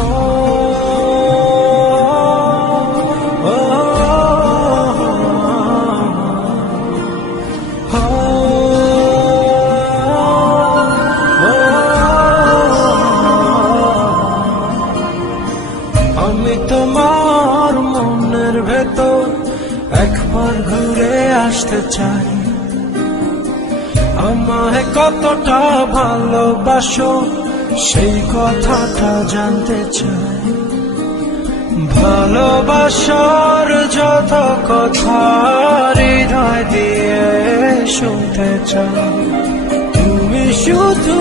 Oh. একবার ঘুরে আসতে চাই। আমায় কতটা ভালোবাসো, সেই কথাটা জানতে চাই। ভালোবাসার যত কথা হৃদয় দিয়ে শুনতে চাই। তুমি শুধু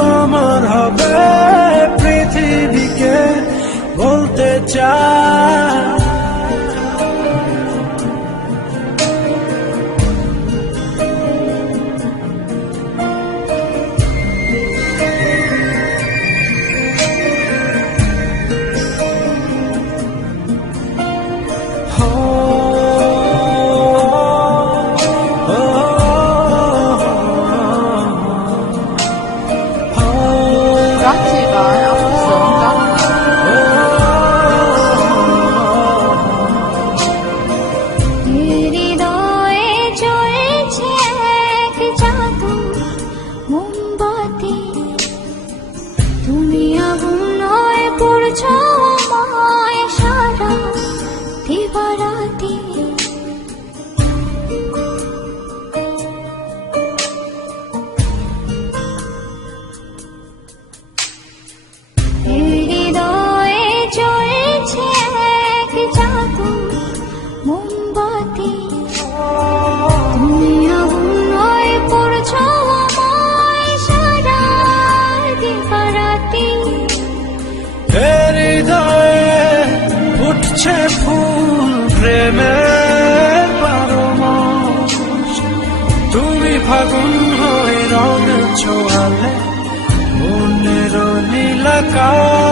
আমার হবে পৃথিবীকে বলতে চাই। আমায় সারা দিবারাতি। পারমাস তুমি ফাগুন হয়ে রঙ ছোয়ালে মনের নীলাকাশ